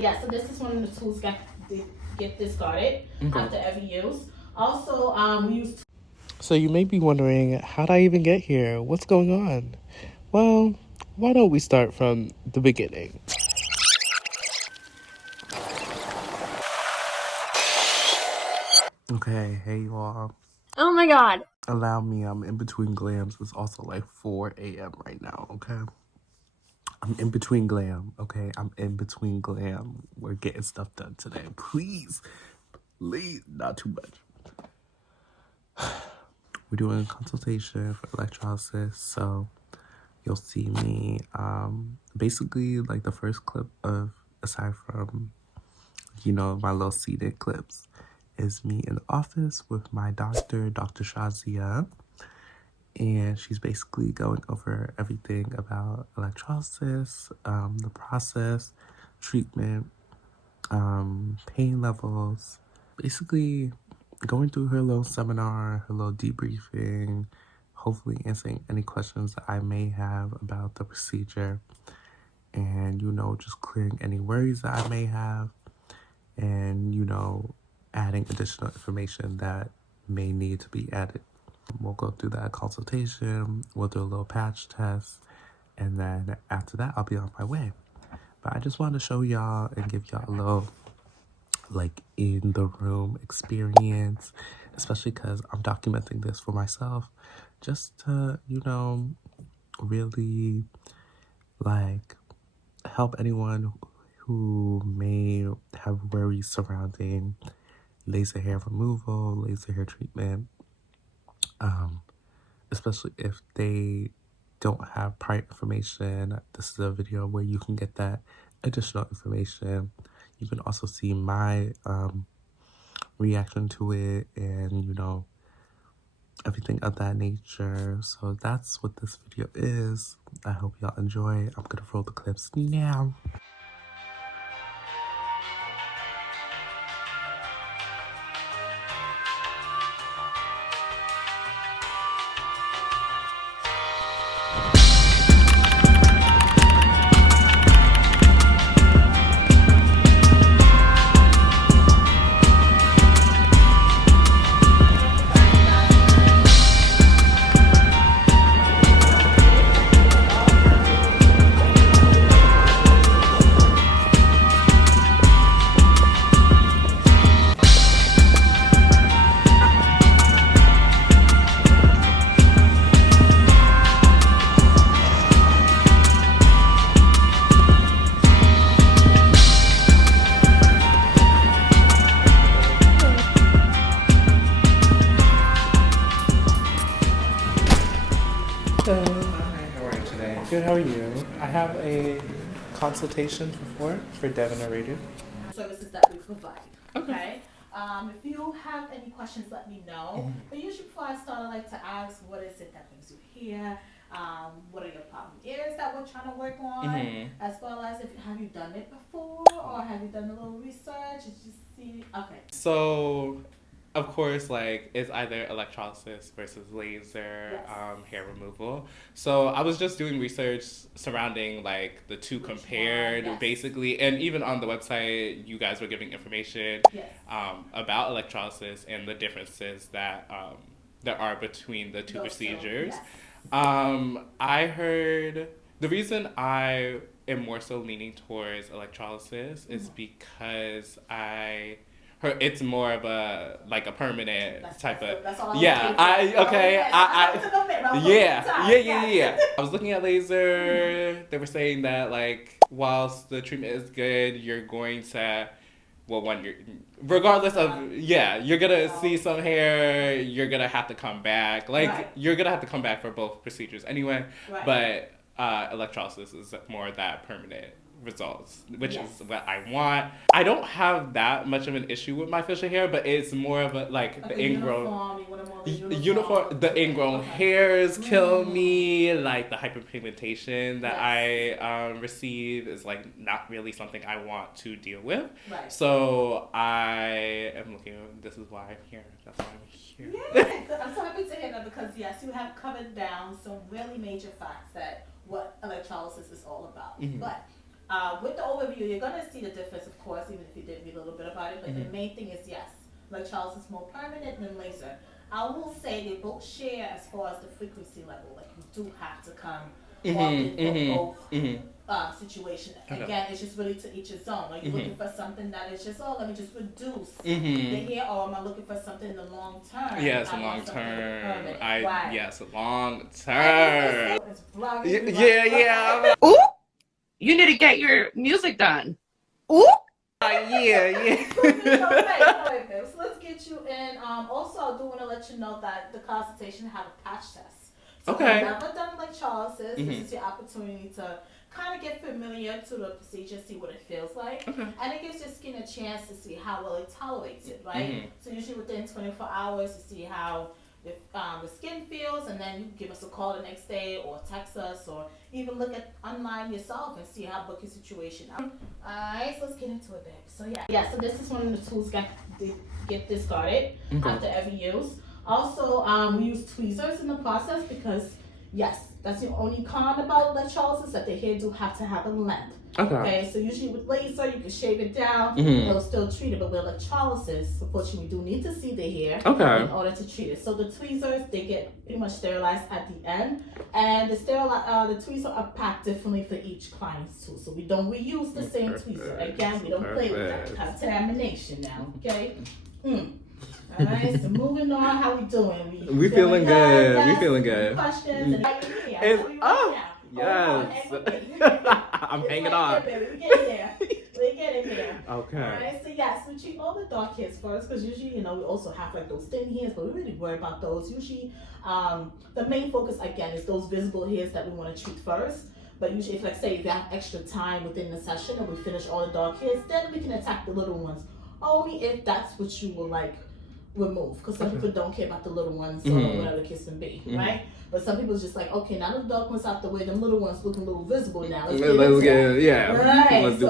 Yeah, so this is one of the tools get discarded after every use. Also, we use. So you may be wondering, how'd I even get here? What's going on? Well, why don't we start from the beginning? Okay, hey you all. Oh my god. Allow me, I'm in between glams. It's also like 4 a.m. right now, okay? I'm in between glam, okay? I'm in between glam. We're getting stuff done today. Please, not too much. We're doing a consultation for electrolysis, so you'll see me, basically like the first clip of, aside from, my little seated clips, is me in the office with my doctor, Dr. Shazia. And she's basically going over everything about electrolysis, the process, treatment, pain levels. Basically, going through her little seminar, her little debriefing, hopefully answering any questions that I may have about the procedure, and, just clearing any worries that I may have, and, adding additional information that may need to be added. We'll go through that consultation, we'll do a little patch test, and then after that, I'll be on my way. But I just wanted to show y'all and give y'all a little, like, in the room experience, especially because I'm documenting this for myself, just to, really, like, help anyone who may have worries surrounding laser hair removal, laser hair treatment, especially if they don't have prior information. This is a video where you can get that additional information. You can also see my reaction to it and, everything of that nature. So that's what this video is. I hope y'all enjoy. I'm gonna roll the clips now. Good, how are you? I have a consultation for Devin narrated. Services that we provide. Okay. If you have any questions, let me know. But usually before I start, I like to ask, what is it that brings you here? What are your problem areas that we're trying to work on? As well as, have you done it before, or have you done a little research? Did you see? Okay. So, of course, like, it's either electrolysis versus laser hair removal. So I was just doing research surrounding, like, the two compared, basically, and even on the website, you guys were giving information about electrolysis and the differences that there are between the two procedures. I heard the reason I am more so leaning towards electrolysis is because it's more of a permanent type of I was looking at laser. They were saying that, like, whilst the treatment is good, you're going to, regardless of you're gonna see some hair, you're gonna have to come back, you're gonna have to come back for both procedures anyway, but electrolysis is more that permanent results, which is what I want. I don't have that much of an issue with my facial hair, but it's more of a the ingrown the ingrown hairs kill me. Like, the hyperpigmentation that I receive is, like, not really something I want to deal with. So I am looking. This is why I'm here. That's why I'm here. I'm so happy to hear that, because yes, you have covered down some really major facts that what electrolysis is all about. But with the overview, you're gonna see the difference, of course, even if you didn't read a little bit about it. But the main thing is yes, electrolysis is more permanent than laser. I will say they both share as far as the frequency level. Like you do have to come often for both situation. Okay. Again, it's just really to each his own. Are you looking for something that is just, oh, let me just reduce the hair, or am I looking for something in the long term? Yes, I long want something term. permanent. Right. Right. Yes, long term. It's blurry. Yeah. Ooh, you need to get your music done. Ooh. Yeah. So let's get you in. Also, I do want to let you know that the consultation have a patch test. So Okay. if you've never done electrolysis, this is your opportunity to kind of get familiar to the procedure, see what it feels like. Okay. And it gives your skin a chance to see how well it tolerates it, right? So usually within 24 hours, you see how the skin feels, and then you can give us a call the next day or text us or even look at online yourself and see how book your situation out. Alright, so let's get into it, babe. So yeah, so this is one of the tools to get this started after every use. Also, we use tweezers in the process because yes, that's the only con about electrolysis, that the hair do have to have a length. Okay, so usually with laser, you can shave it down, it'll still treat it, but with electrolysis, unfortunately, we do need to see the hair in order to treat it. So the tweezers, they get pretty much sterilized at the end, and the tweezers are packed differently for each client's too. So we don't reuse the same tweezer. Again, we don't play with that contamination now, okay? Alright, so moving on, how we doing? We feeling good. Yes. We feeling good. Questions and Yes. I'm hanging on. We're getting there. Okay. Alright, so yes, we treat all the dark hairs first, because usually, we also have like those thin hairs, but we really worry about those. Usually, the main focus again is those visible hairs that we want to treat first. But usually, if like say if you have extra time within the session and we finish all the dark hairs, then we can attack the little ones. Only if that's what you would like remove, because some people don't care about the little ones or whatever the case can be, right? But some people's just like, okay, now the dark ones out the way, them little ones looking a little visible now. Let's do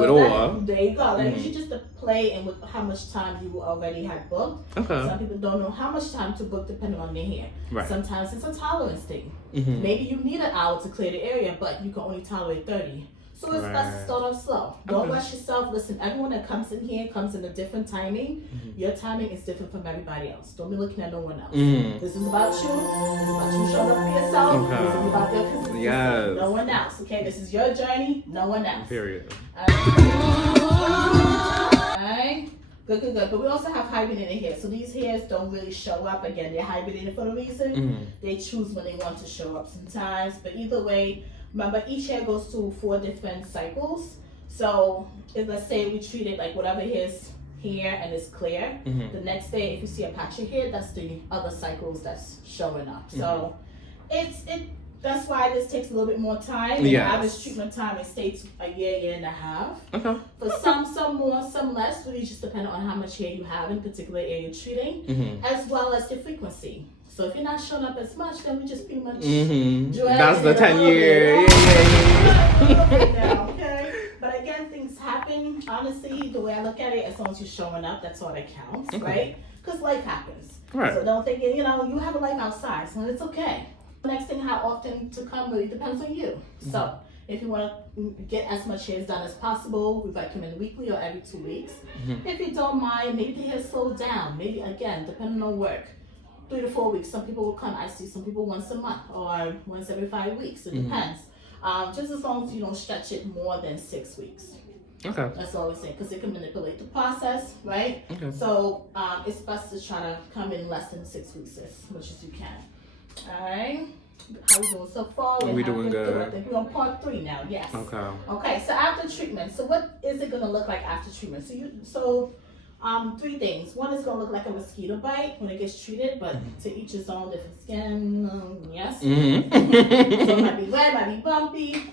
it all. There you go. Like usually just to play and with how much time you already had booked. Some people don't know how much time to book depending on their hair. Sometimes it's a tolerance thing. Maybe you need an hour to clear the area, but you can only tolerate 30. So it's best to start off slow. Don't rush yourself. Listen, everyone that comes in here comes in a different timing. Your timing is different from everybody else. Don't be looking at no one else. This is about you. This is about you showing up for yourself. This is about your consistency. No one else. Okay, this is your journey. No one else. Period. Alright. Good. But we also have hibernating hair. So these hairs don't really show up. Again, they're hibernating for a reason. They choose when they want to show up sometimes. But either way, remember, each hair goes through 4 different cycles. So if let's say we treat it like whatever hair's here and it's clear, the next day if you see a patch of hair, that's the other cycles that's showing up. So that's why this takes a little bit more time. The average treatment time it stays a year and a half. For some more, some less, really just depending on how much hair you have in a particular area you're treating, as well as the frequency. So if you're not showing up as much, then we just pretty much That's the 10-year. Okay. But again, things happen. Honestly, the way I look at it, as long as you're showing up, that's all that counts, right? Because life happens. So don't think, you have a life outside, so it's okay. The next thing, how often to come really depends on you. So if you want to get as much hair done as possible, we recommend weekly or every 2 weeks. If you don't mind, maybe the hair slow down. Maybe again, depending on work. 3 to 4 weeks. Some people will come. I see some people once a month or once every 5 weeks. It depends. Just as long as you don't stretch it more than 6 weeks. That's all we're saying, because it can manipulate the process, right? So it's best to try to come in less than 6 weeks as much as you can. All right. How we doing so far? We doing good. I think we're on part 3 now. Yes. Okay. So after treatment. So what is it gonna look like after treatment? So 3 things. One is gonna look like a mosquito bite when it gets treated, but to each his own, different skin. Yes. So it might be red, might be bumpy.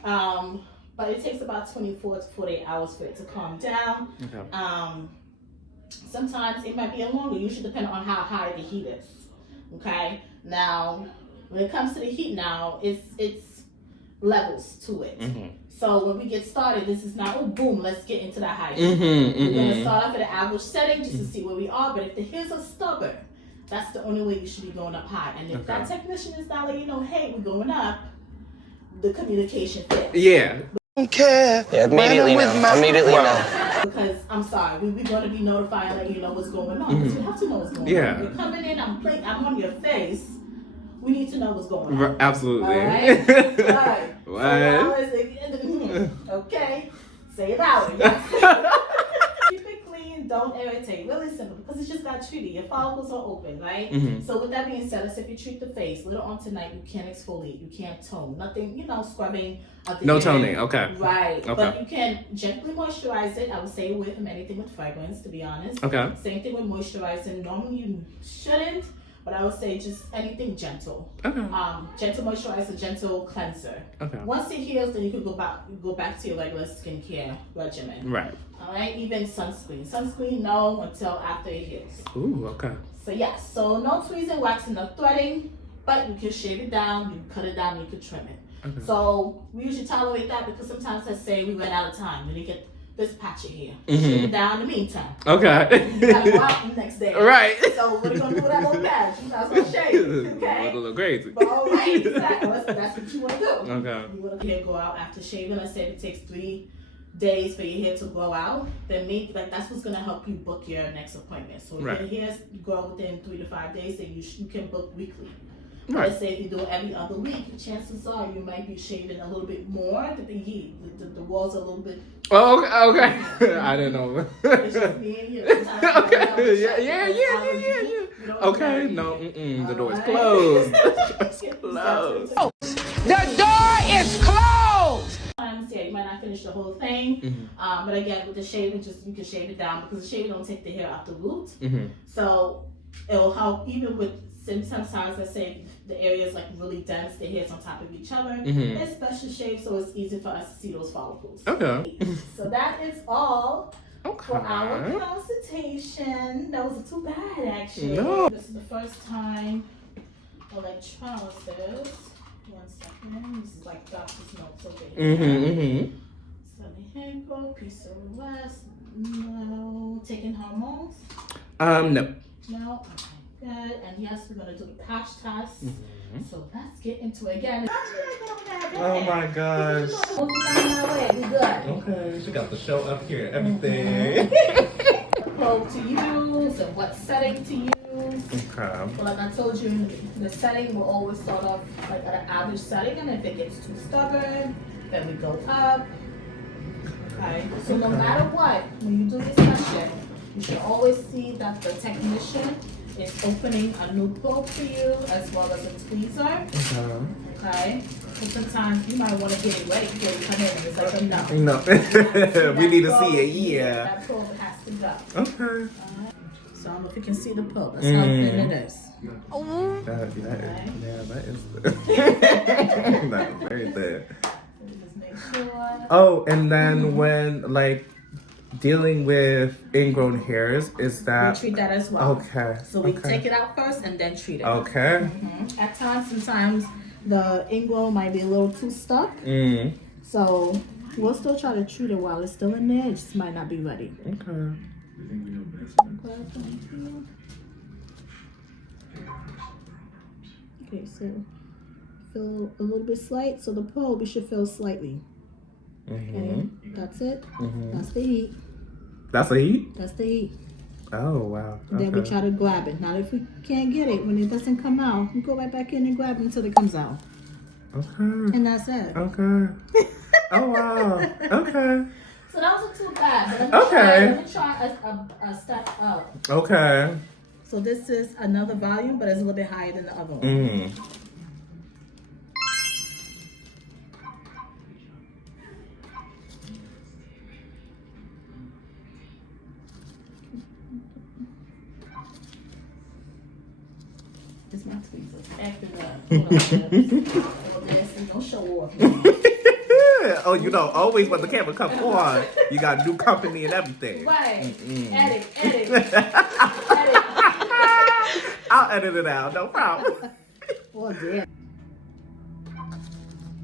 But it takes about 24 to 48 hours for it to calm down. Sometimes it might be a longer. Usually depending on how high the heat is. Okay. Now, when it comes to the heat, now it's levels to it. So when we get started, this is not, oh boom, let's get into that high heat. We're going to start off at an average setting just to see where we are. But if the hairs are stubborn, that's the only way you should be going up high. And if that technician is not letting you know, hey, we're going up, the communication fails. don't care. Yeah, immediately when I'm with no. my- Immediately Wow. no. Because I'm sorry, we're going to be notified and let you know what's going on. Because you have to know what's going Yeah. on. You're coming in, I'm on your face. We need to know what's going on. Absolutely. All right? Right. What? So now it's, okay. Say it out. Keep it clean. Don't irritate. Really simple because it's just got treated. Your follicles are open, right? Mhm. So with that being said, let's say if you treat the face, later on tonight you can't exfoliate, you can't tone, nothing, scrubbing. Of the No hair. toning. Okay. Right. Okay. But you can gently moisturize it. I would stay away from anything with fragrance, to be honest. Okay. Same thing with moisturizing. Normally you shouldn't, but I would say just anything gentle. Okay. Gentle moisturizer, gentle cleanser. Okay. Once it heals, then you could go back to your regular skincare regimen. Right. All right. Even sunscreen. Sunscreen, no, until after it heals. Ooh. Okay. So yes. So no tweezing, waxing, no threading, but you can shave it down, you can cut it down, you can trim it. Okay. So we usually tolerate that because sometimes let's say we ran out of time and you get this patch of hair. Mhm. Shave it down in the meantime. Okay. You gotta go out the next day. Right. So what are you gonna do with that little patch? You guys gonna shave it, okay? A little crazy. But all right, exactly. That's what you wanna do. Okay. You want your hair go out after shaving. Let's say if it takes 3 days for your hair to grow out, then maybe that's what's gonna help you book your next appointment. So if Right. your hair grow within 3 to 5 days, then you can book weekly. Right. Let's say if you do it every other week, chances are you might be shaving a little bit more. The walls are a little bit. Oh, okay. I didn't know. It's just me and you. Sometimes Okay. you Yeah. You don't Okay. know. No. The door is Alright. closed. It's Closed. The door is closed. Sometimes, yeah, you might not finish the whole thing. Mhm. But again, with the shaving, you can shave it down because the shaving don't take the hair out the root. Mhm. So it'll help even with sometimes let's say the areas like really dense, the hair's on top of each other. Mhm. It's special shape, so it's easy for us to see those follicles. Okay. So that is all for our Okay. consultation. That wasn't too bad actually. No. This is the first time electrolysis. 1 second. This is like doctor's notes over here. Mhm. Sunny Hancock, Peace of the West. No. Taking hormones? No. No. Okay, good. And yes, we're gonna do the patch test. Mhm. So let's get into it again. Oh my gosh. We good. Okay. She got the show up here. Everything. Probe to use and what setting to use. Okay. Well, like I told you, the setting will always start off like at an average setting, and if it gets too stubborn, then we go up. Okay. So no matter what, when you do this session, you should always see that the technician is opening a new probe for you as well as a tweezer. Okay. But sometimes you might want to get it ready before you come in, and it's like no. No. We need to see it. Yeah. That probe has to go. Okay. So I don't know if you can see the probe. That's how thin it is. That is that is very thin. Just make sure. Oh, and then when like dealing with ingrown hairs, is We that treat that as well. okay? So we okay. take it out first and then treat it. Okay. At times, sometimes the ingrown might be a little too stuck. So we'll still try to treat it while it's still in there. It just might not be ready. Okay. Okay, so feel a little bit slight. So the probe, you should feel slightly. Okay, that's it. That's the heat. That's a heat. That's the heat. Oh wow. Then we Okay. try to grab it. Now, if we can't get it, when it doesn't come out, we go right back in and grab it until it comes out. Okay. And that's it. Okay. Oh wow. Okay. So that wasn't too bad. But Okay. let me try a step up. Okay. So this is another volume, but it's a little bit higher than the other one. This my tweezers. Acting up. All dancing, don't show off. Oh, you know, always when the camera comes on, you got new company and everything. Right. Edit. I'll edit it out, no problem. Oh, dear.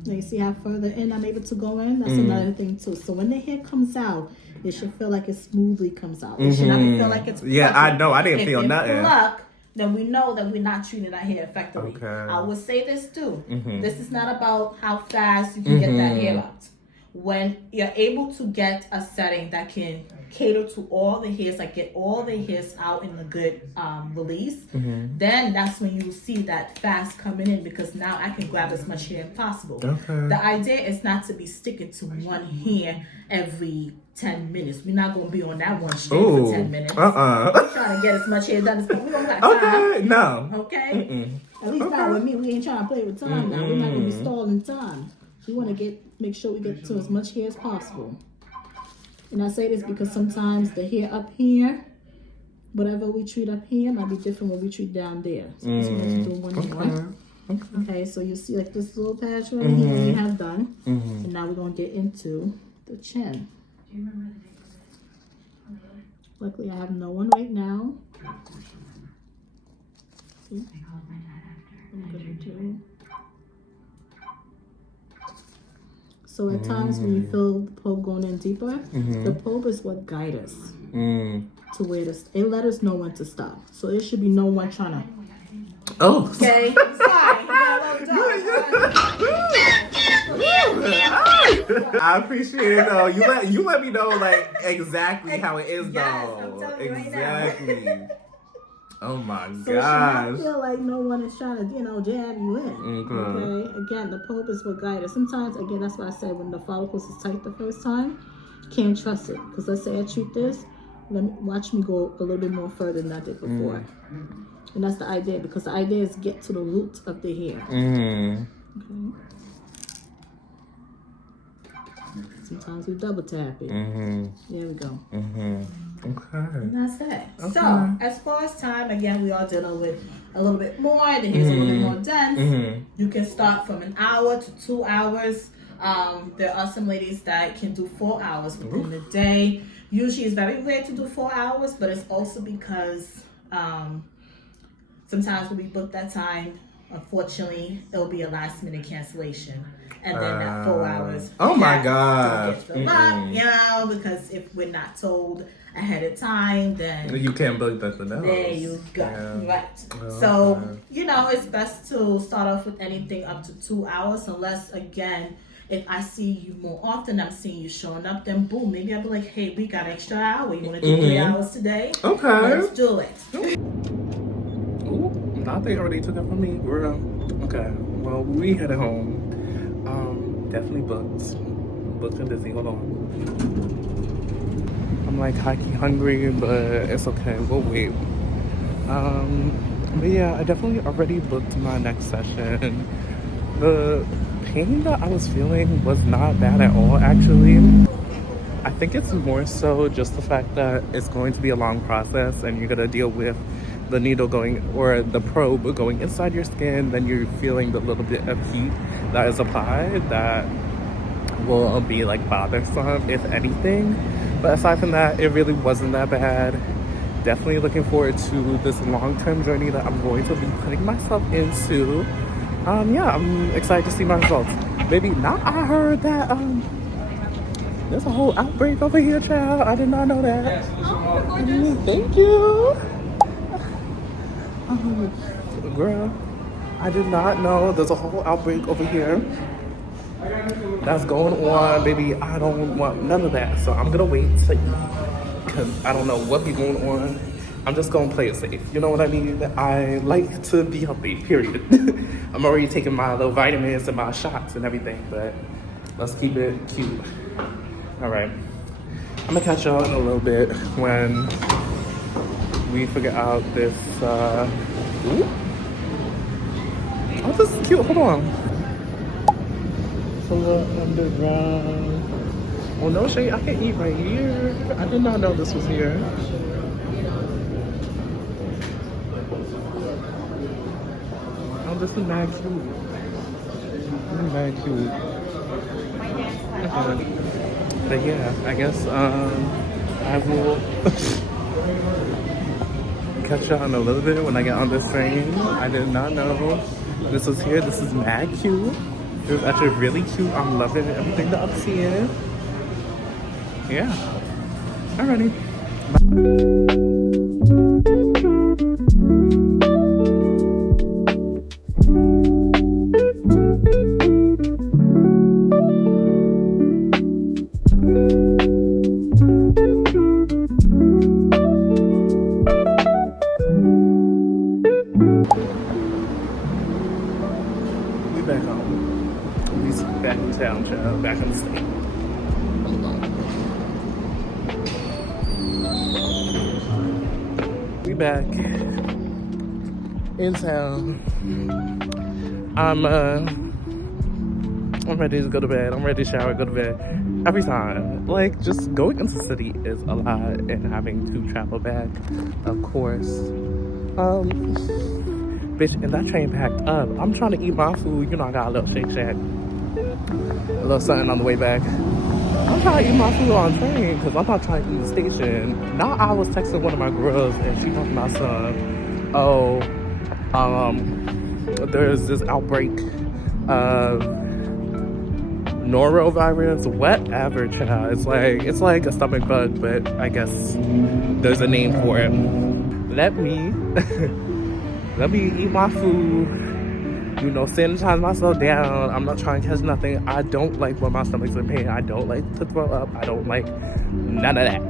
Now you see how further in I'm able to go in? That's another thing too. So when the hair comes out, it should feel like it smoothly comes out. It should not feel like it's Yeah, plucky. I know. I didn't feel If nothing. it's pluck, then we know that we're not treating that hair effectively. Okay. I will say this too. This is not about how fast you can get that hair out. when you're able to get a setting that can cater to all the hairs, like get all the hairs out in a good release, then that's when you see that fast coming in, because now I can grab as much hair as possible. Okay. The idea is not to be sticking to one hair every 10 minutes. We're not going to be on that one string for 10 minutes. We're trying to get as much hair done as possible. We don't got time. Okay, no. Okay? At least not with me. We ain't trying to play with time now. We're not going to be stalling time. We want to make sure we get to as much hair as possible. And I say this because sometimes the hair up here, whatever we treat up here might be different when we treat down there. So this one is doing one more. Okay, so you see like this little patch right here we have done. And now we're going to get into the chin. Luckily I have no one right now. See? I'm gonna do. So at times when you feel the probe going in deeper, the probe is what guides us to where to. It let us know when to stop. So it should be no one trying to. Oh. Okay, I'm sorry. I appreciate it though. You let me know like exactly how it is though. I'm telling you right now. Exactly. Oh my So it should gosh. not feel like no one is trying to, jab you in. Okay. Again, the probe is what guides us. Sometimes, again, that's why I said when the follicles is tight the first time, can't trust it. Because let's say I treat this, watch me go a little bit more further than I did before. And that's the idea, because the idea is get to the root of the hair. Okay. Sometimes we double tap it. There we go. Okay. And that's it. Okay. So, as far as time, again, we are dealing with a little bit more. The hair's a little bit more dense. You can start from an hour to 2 hours. There are some ladies that can do 4 hours within the day. Usually it's very rare to do 4 hours, but it's also because sometimes when we book that time, unfortunately, it'll be a last minute cancellation. And then that 4 hours. Oh my God. Because if we're not told ahead of time, then you can't book nothing else. there you go. Yeah. Right. Oh, So, it's best to start off with anything up to 2 hours, unless, again, if I see you more often, I'm seeing you showing up, then boom, maybe I'll be like, hey, we got extra hour. You want to do 3 hours today? Okay. Let's do it. Ooh, I think already took it from me, girl. Okay. Well, we headed home. Definitely booked and busy. Hold on. I'm like high-key hungry, but it's okay. We'll wait. But yeah, I definitely already booked my next session. The pain that I was feeling was not bad at all, actually. I think it's more so just the fact that it's going to be a long process and you're gonna deal with the needle going, or the probe going inside your skin, then you're feeling the little bit of heat that is applied that will be like bothersome, if anything. But aside from that, it really wasn't that bad. Definitely looking forward to this long-term journey that I'm going to be putting myself into. Yeah, I'm excited to see my results. Baby, now I heard that there's a whole outbreak over here, child. I did not know that. Thank you. Girl, I did not know there's a whole outbreak over here that's going on. Baby, I don't want none of that. So I'm gonna wait to eat because I don't know what be going on. I'm just gonna play it safe. You know what I mean? I like to be healthy, period. I'm already taking my little vitamins and my shots and everything, but let's keep it cute. All right. I'm gonna catch y'all in a little bit when we figure out this, ooh. Oh, this is cute, hold on. It's a little underground. Oh, no shade, I can eat right here. I did not know this was here. Oh, this is mad cute. This is mad cute. Okay. But yeah, I guess, I will catch y'all in a little bit when I get on this train. I did not know this was here. This is mad cute. It was actually really cute. I'm loving everything that I'm seeing. Yeah. Alrighty. Bye. show back in the state. We back in town. I'm ready to go to bed. I'm ready to shower, go to bed. Every time. Like, just going into the city is a lot, and having to travel back, of course. Bitch, and that train packed up. I'm trying to eat my food. You know, I got a little Shake Shack. A little something on the way back. I'm trying to eat my food on train because I'm not trying to eat the station. Now I was texting one of my girls and she talking about some, there's this outbreak of norovirus, whatever, child. It's like a stomach bug, but I guess there's a name for it. Let me eat my food, you know, sanitize myself down. I'm not trying to catch nothing. I don't like when my stomach's in pain. I don't like to throw up. I don't like none of that.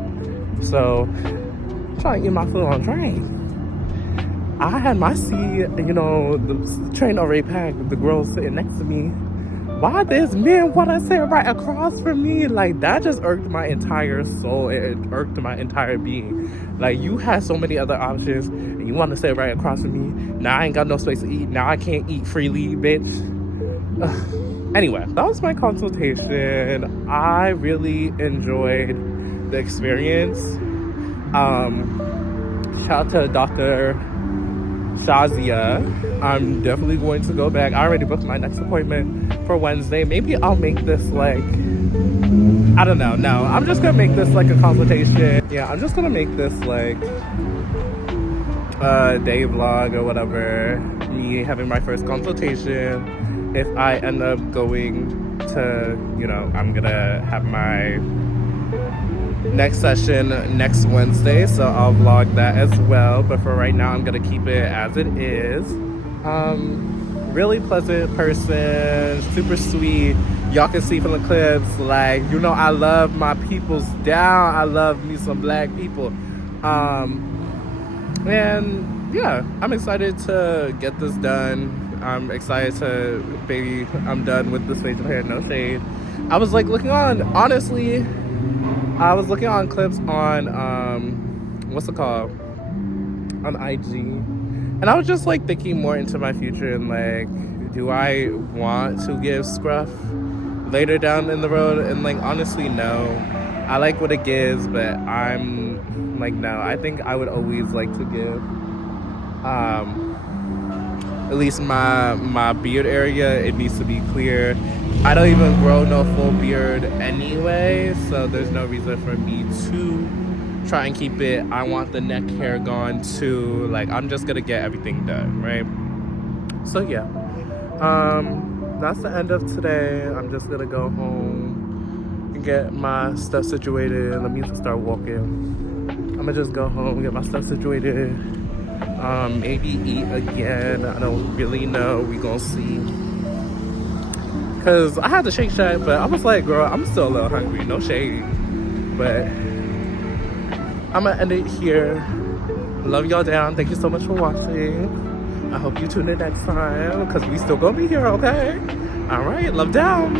So, I'm trying to eat my food on train. I had my seat, you know, the train already packed, the girl sitting next to me. Why this man wanna sit right across from me? Like, that just irked my entire soul. It irked my entire being. Like, you had so many other options and you want to sit right across from me. Now I ain't got no space to eat. Now I can't eat freely, bitch. Anyway, that was my consultation. I really enjoyed the experience. Shout out to Dr. Shazia. I'm definitely going to go back. I already booked my next appointment for Wednesday. Maybe I'll make this like, I don't know. No, I'm just gonna make this like a consultation. Yeah, I'm just gonna make this like a day vlog or whatever. Me having my first consultation. If I end up going to, you know, I'm gonna have my next session next Wednesday, so I'll vlog that as well. But for right now, I'm gonna keep it as it is. Really pleasant person, super sweet. Y'all can see from the clips, like, you know, I love my peoples down. I love me some black people. And yeah, I'm excited to get this done. I'm excited to, baby, I'm done with this facial hair, no shade. I was like looking on, honestly, I was looking on clips on, what's it called? On IG. And I was just like thinking more into my future and like, do I want to give scruff later down in the road? And like, honestly, no. I like what it gives, but I'm like, no. I think I would always like to give, at least my beard area, it needs to be clear. I don't even grow no full beard anyway, so there's no reason for me to try and keep it. I want the neck hair gone too. Like, I'm just gonna get everything done, right? So yeah, that's the end of today. I'm just gonna go home and get my stuff situated. Let me just start walking. I'm gonna just go home, get my stuff situated, maybe eat again. I don't really know. We gonna see. Cause I had the Shake Shack, but I was like, girl, I'm still a little hungry. No shade, but I'm gonna end it here. Love y'all down. Thank you so much for watching. I hope you tune in next time, cause we still gonna be here, okay? All right, love down.